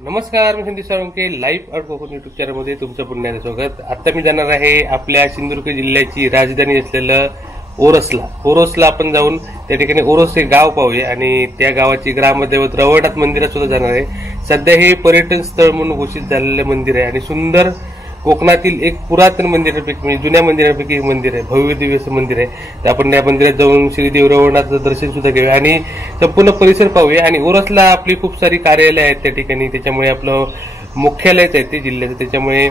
नमस्कार, मी Sandeep Salunkhe. Live out Konkan YouTube चॅनलमध्ये तुमचं पुन्हा स्वागत. आता मी जाणार आहे आपल्या सिंधुदुर्ग जिल्ह्याची राजधानी असलेलं ओरोसला आपण जाऊन त्या ठिकाणी ओरोस हे गाव पाहूया आणि त्या गावाची ग्रामदैवत रवळनाथ मंदिरात सुद्धा जाणार आहे. सध्या हे पर्यटन स्थळ म्हणून घोषित झालेलं मंदिर आहे आणि सुंदर कोकणातील एक पुरातन मंदिरापैकी म्हणजे जुन्या मंदिरापैकी एक मंदिर आहे. भव्य दिव्य असं मंदिर आहे. तर आपण या मंदिरात जाऊन श्रीदेव रवळनाथचं दर्शन सुद्धा घेऊया आणि संपूर्ण परिसर पाहूया. आणि ओरोसला आपली खूप सारी कार्यालय आहेत त्या ठिकाणी, त्याच्यामुळे आपलं मुख्यालयच आहे ते जिल्ह्याचं, त्याच्यामुळे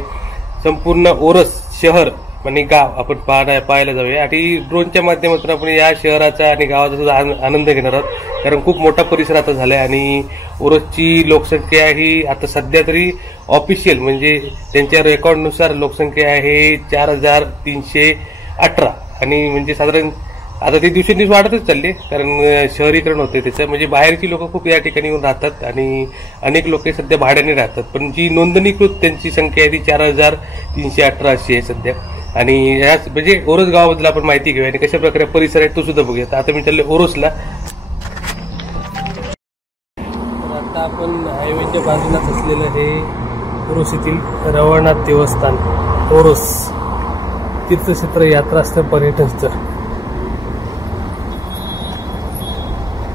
संपूर्ण ओरोस शहर आणि गाव आपण पाहायला जाऊया आणि ड्रोनच्या माध्यमातून आपण या शहराचा आणि गावाचा सुद्धा आनंद घेणार आहोत. कारण खूप मोठा परिसर आता झालाय आणि ओरोसची लोकसंख्या ही आता सध्या तरी ऑफिशियल म्हणजे त्यांच्या रेकॉर्डनुसार लोकसंख्या आहे 4318 आणि म्हणजे साधारण आता ती दिवसेंदिवस वाढतच चालली कारण शहरीकरण होते त्याचं. म्हणजे बाहेरची लोक खूप या ठिकाणी येऊन राहतात आणि अनेक लोक सध्या भाड्याने राहतात, पण जी नोंदणीकृत त्यांची संख्या आहे ती 4318 अशी आहे सध्या. आणि याच म्हणजे ओरोस गावाबद्दल आपण माहिती घेऊया आणि कशा प्रकारे परिसर आहे तो सुद्धा बघूया. आता मी चाललोय ओरोसला. तर आता आपण हायवेच्या बाजूलाच असलेलं हे ओरोस येथील रवळनाथ देवस्थान, ओरोस तीर्थक्षेत्र यात्रा स्थळ पर्यटन स्थळ.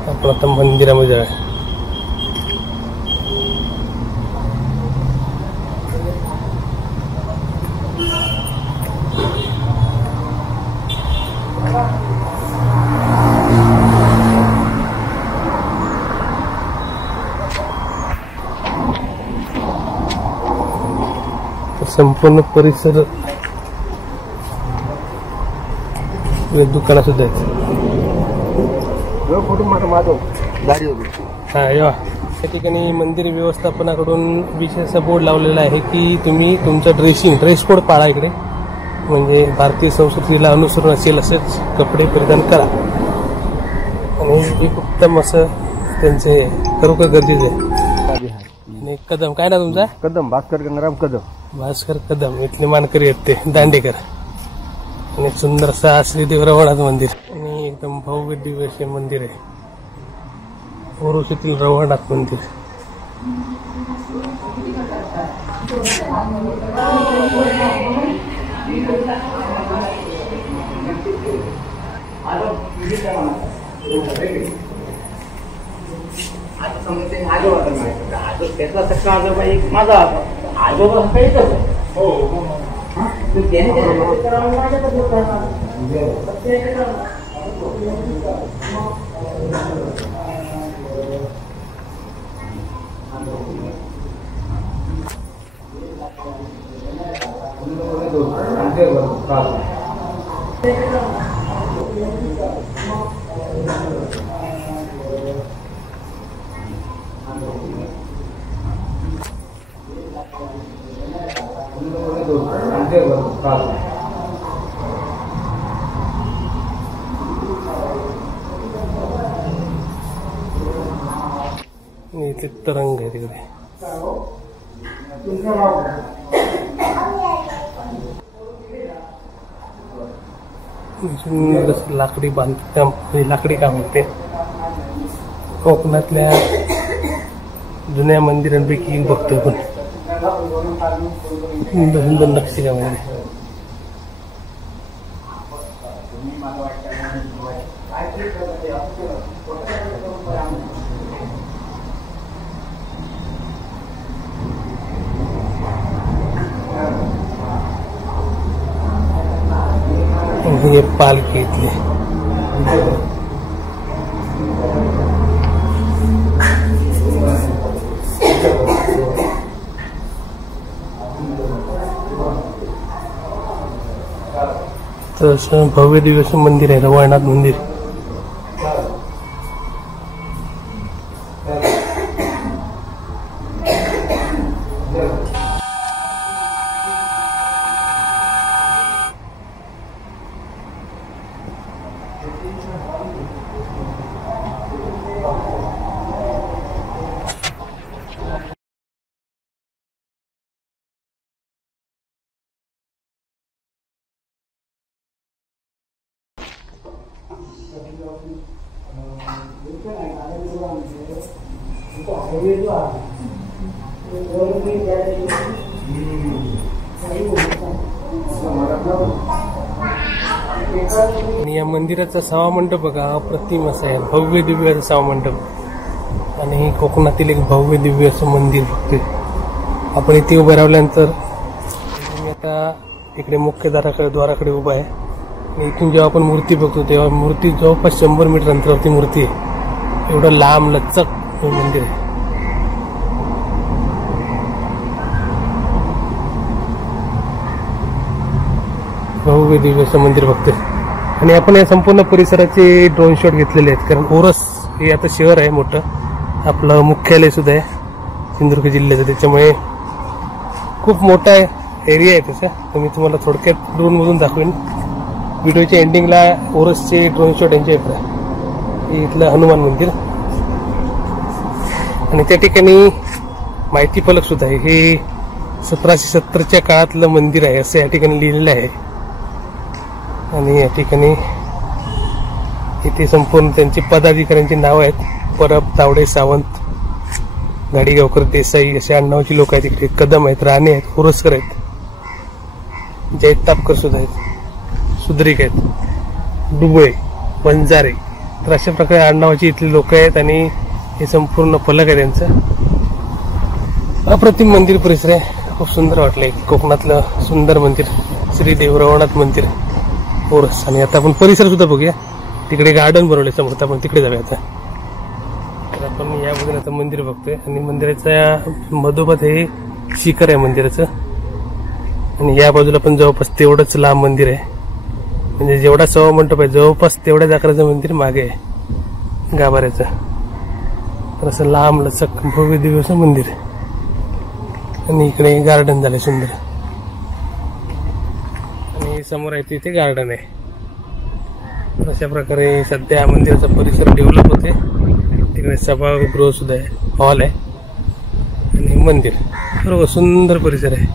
आपण आता मंदिरामध्ये जाऊया. संपूर्ण परिसर दुकाना सुद्धा आहेत. त्या ठिकाणी मंदिर व्यवस्थापनाकडून विशेष बोर्ड लावलेला आहे की तुम्ही तुमचं ड्रेस कोड पाळा इकडे, म्हणजे भारतीय संस्कृतीला अनुसरून असेल असेच कपडे परिधान करा. आणि एक उत्तम असं त्यांचे खरोखर गरजेचे आहे. आणि कदम काय ना तुमचा? कदम भास्कर गंगाराम कदम इथले मानकरी आहेत ते दांडेकर. आणि सुंदर असं श्रीदेव रवळनाथ मंदिर आणि एकदम भव्य दिव्य असे मंदिर आहे ओरोस येथील रवळनाथ मंदिर. इथे तरंग आहे तिकडे. लाकडी बांधकाम लाकडी काम आहे. कोकणातल्या जुन्या मंदिरांपैकी बघतोय पण सुंदर नक्षी काम आहे. हे पालखी इथली तर भव्य दिव्य मंदिर आहे रवळनाथ मंदिर. आणि या मंदिराचा सहा मंडप बघा, अप्रतिम असा आहे, भव्य दिव्य असा सहा मंडप आणि कोकणातील एक भव्य दिव्य असं मंदिर बघतोय आपण. इथे उभं राहिल्यानंतर मी आता इकडे मुख्य द्वाराकडे उभा आहे आणि इथून जेव्हा आपण मूर्ती बघतो तेव्हा मूर्ती जवळपास 100 मीटर अंतरावरती मूर्ती आहे. एवढं लांब लचक मंदिर आहे. भव्य दिव्य असं मंदिर बघतोय आणि आपण या संपूर्ण परिसराचे ड्रोन शॉट घेतलेले आहेत. कारण ओरस हे आता शहर आहे मोठं, आपलं मुख्यालय सुद्धा आहे सिंधुदुर्ग जिल्ह्याचं, त्याच्यामुळे खूप मोठा एरिया आहे त्याचा. तर मी तुम्हाला थोडक्यात ड्रोनमधून दाखवेन. व्हिडिओच्या एंडिंगला ओरसचे ड्रोन शॉट यांच्या इथलं हनुमान मंदिर आणि त्या ठिकाणी माहिती फलक सुद्धा आहे. हे 1770च्या काळातलं मंदिर आहे असं या ठिकाणी लिहिलेलं आहे. आणि या ठिकाणी इथे संपूर्ण त्यांचे पदाधिकाऱ्यांची नाव आहेत. परब, तावडे, सावंत, गाडीगावकर, देसाई असे आडनावाची लोक आहेत. इकडे कदम आहेत, राणे आहेत, ओरसकर आहेत, जैतापकर सुद्धा आहेत, सुद्रिक आहेत, डुबळे, बंजारे. तर अशा प्रकारे आडनावाची इथली लोक आहेत आणि हे संपूर्ण फलक आहे त्यांचं. अप्रतिम मंदिर परिसर आहे, खूप सुंदर वाटलंय. कोकणातलं सुंदर मंदिर, श्री देवरवनाथ मंदिर ओरस. आणि आता आपण परिसर सुद्धा बघूया. तिकडे गार्डन बनवले समोर, आपण तिकडे जाऊया आता. तर आपण या बाजूला आता मंदिर बघतोय आणि मंदिराच्या मधोमध हे शिखर आहे मंदिराचं आणि या बाजूला पण जवळपास तेवढंच लांब मंदिर आहे. म्हणजे जेवढा सवा मंडप आहे जवळपास तेवढ्याच आकाराचं मंदिर मागे आहे गाभाऱ्याचं. तर असं लांब लचक भव्य दिव्य असं मंदिर आहे आणि इकडे गार्डन झालंय सुंदर आणि समोर आहे तिथे गार्डन आहे. तर अशा प्रकारे सध्या मंदिराचा परिसर डेव्हलप होते. तिकडे सभागृह सुद्धा आहे, हॉल आहे आणि मंदिर. बरोबर सुंदर परिसर आहे.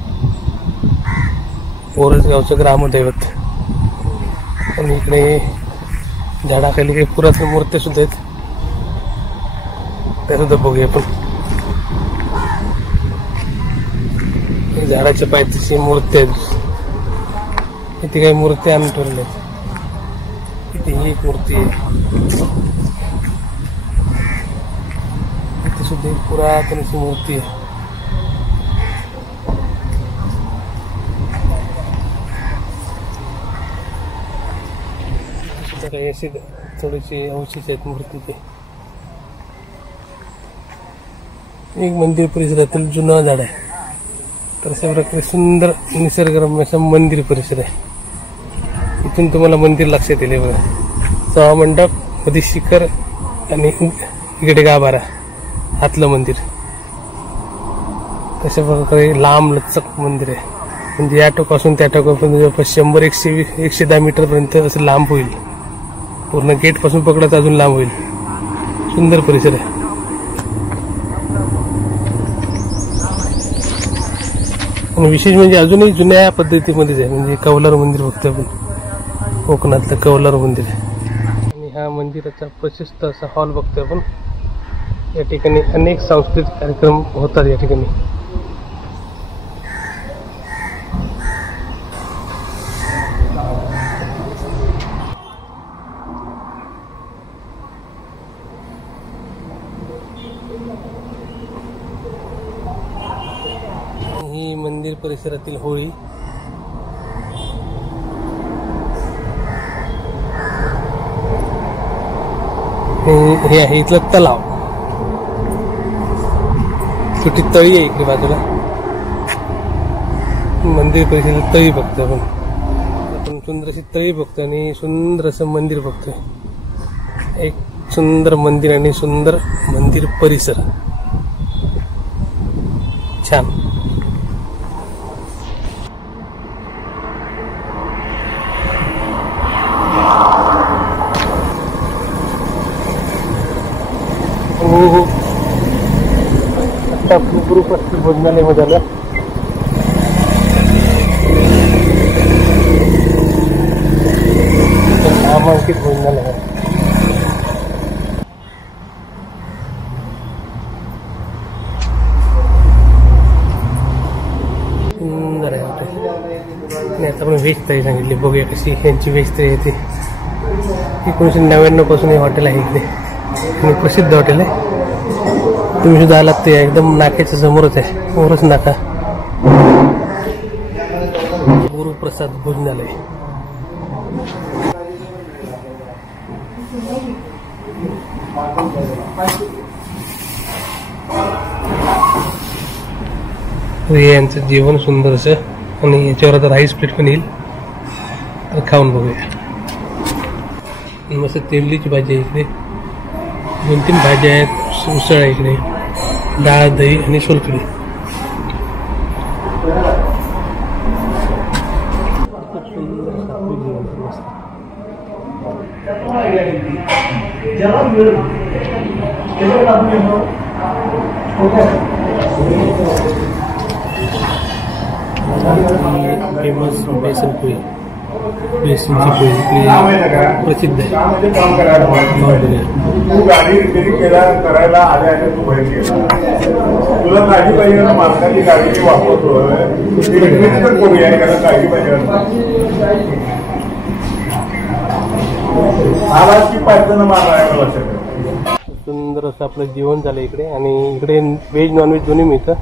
ओरसगावचं ग्रामदैवत. आणि इकडे झाडाखाली काही पुरातन मूर्त्या सुद्धा आहेत, त्या सुद्धा बघूया आपण. झाडाच्या पायथ्याशी मूर्ती आहेत. इथे काही मूर्ती आणून ठेवल्या आहेत. इथे ही एक मूर्ती आहे. इथे सुद्धा एक पुरातन अशी मूर्ती आहे. सुद्धा काही अशी थोडीशी अवशेष आहेत मूर्तीचे. एक मंदिर परिसरातील जुना झाड आहे. तर अशा प्रकारे सुंदर निसर्गरम्य असं मंदिर परिसर आहे. इथून तुम्हाला मंदिर लक्षात येईल बघा. सहा मंडप, मध्ये शिखर आणि इकडे गाभारा, आतलं मंदिर. तशा प्रकारे लांब लचक मंदिर आहे. म्हणजे या टोकापासून त्या टोकापर्यंत जवळपास 100-110 मीटर पर्यंत असं लांब होईल. पूर्ण गेट पासून पकडत अजून लांब होईल. सुंदर परिसर आहे. आणि विशेष म्हणजे अजूनही जुन्या पद्धतीमध्येच आहे. म्हणजे कौलार मंदिर बघतोय आपण, कोकणातलं कौलार मंदिर. आणि हा मंदिराचा प्रशस्त असा हॉल बघतोय आपण. या ठिकाणी अनेक सांस्कृतिक कार्यक्रम होतात या ठिकाणी. ही मंदिर परिसरातील होळी. हे आहे इथलं तलाव. छोटी तळी आहे इकडे बाजूला. मंदिर परिसरात तळी बघतोय आपण सुंदर अशी तळी बघतोय आणि सुंदर असं मंदिर बघतोय. एक सुंदर मंदिर आणि सुंदर मंदिर परिसर, छान. आता आपलं ग्रुप असतील भोजनालयामध्ये आलं. नामांकित भोजनालय आहे. आणि आता आपण व्हेज थाळी सांगितली, बघूया कशी यांची व्हेज थाळी आहे ती. 1999 पासून हे हॉटेल आहे इकडे आणि प्रसिद्ध हॉटेल आहे. तुम्ही सुद्धा आलात ते एकदम नाक्याच्या समोरच आहे, ओरस नाका. गुरुप्रसाद भोजनालय. यांचं जेवण सुंदर असं आणि याच्यावर आता राईस प्लेट पण येईल, तर खाऊन बघूया. मस्त तेमलीची भाजी आहे इकडे, 2-3 भाज्या आहेत, उसळ आहे इकडे, डाळ, दही आणि सोलकढी. फेमस बेसन पोळी, बेसनची पोळी प्रसिद्ध आहे. तू गाडी रिपेअरिंग करायला आल्या तू बाहेर गेला, तुला काळजी पाहिजे ना, मालकाची गाडी मी वापरतोय, करूया कारण काळजी पाहिजे. आवाज की पाहिजे ना मला लक्षात. सुंदर असं आपलं जेवण झालं इकडे आणि इकडे व्हेज नॉनव्हेज दोन्ही मिळतं.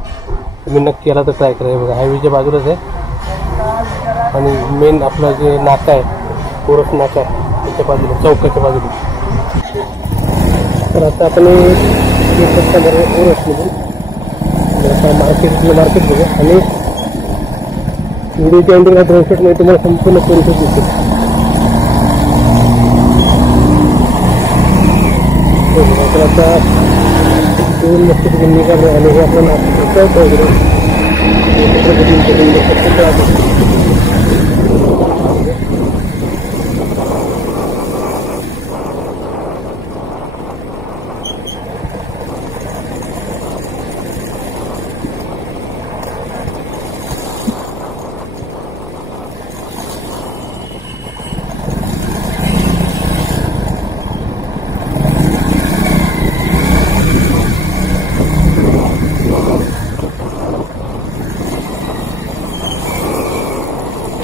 तुम्ही नक्की आला तर ट्राय करा. बघा हायवेच्या बाजूलाच आहे आणि मेन आपलं जे नाका आहे, ओरस नाका आहे, त्याच्या बाजूला, चौकाच्या बाजूला. तर आता आपण ओरसमधून आता मार्केट बघा आणि व्हिडिओच्या एंडिंगला ट्रान्सपोर्टमध्ये तुम्हाला संपूर्ण परिसर दिसेल. तर आता दोन मस्त निघाले आणि हे आपण वगैरे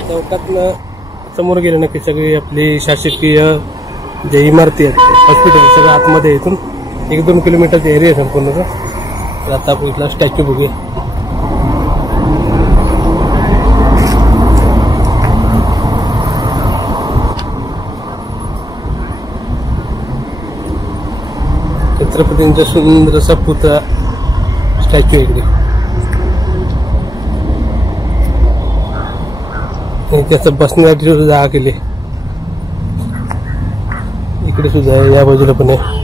चौकातनं समोर गेलं ना की सगळी आपली शासकीय जे इमारती आहेत, हॉस्पिटल सगळं आतमध्ये. इथून 1-2 किलोमीटरचा एरिया आहे संपूर्ण. तर आता आपण इथला स्टॅच्यू बघूया. छत्रपतींचा सुंदर असा पुतळा स्टॅच्यू आहे इकडे. त्याचं बसण्यासाठी सुद्धा जागा केली इकडे सुद्धा आहे, या बाजूला पण आहे.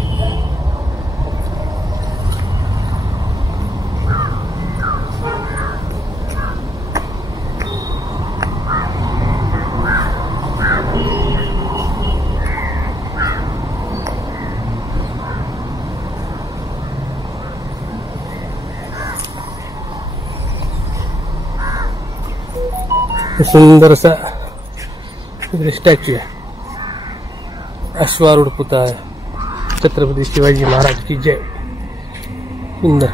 सुंदर असा इकडे स्टॅच्यू आहे, अश्वारूढ पुतळा आहे. छत्रपती शिवाजी महाराज की जय. सुंदर.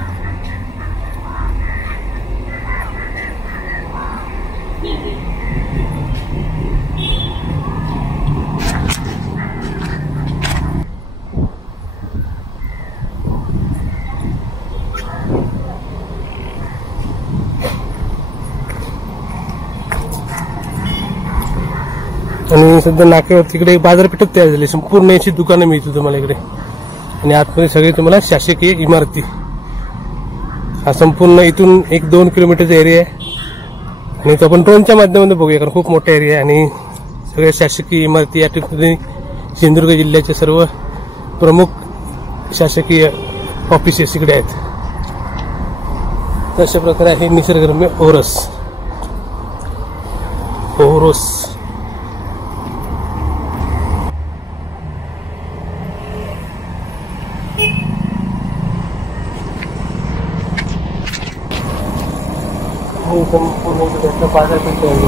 आणि सध्या नाक्यावर तिकडे बाजारपेठच तयार झाली, संपूर्ण याची दुकानं मिळतील तुम्हाला इकडे. आणि आतमध्ये सगळे तुम्हाला शासकीय इमारती. हा संपूर्ण इथून 1-2 किलोमीटरचा एरिया आहे आणि तो आपण ड्रोनच्या माध्यमातून बघूया, कारण खूप मोठा एरिया आहे आणि सगळ्या शासकीय इमारती या ठिकाणी सिंधुदुर्ग जिल्ह्याचे सर्व प्रमुख शासकीय ऑफिसेस इकडे आहेत. तशा प्रकारे आहे निसर्गरम्य ओरस. संपूर्ण बाजारपेठ तयार झाली.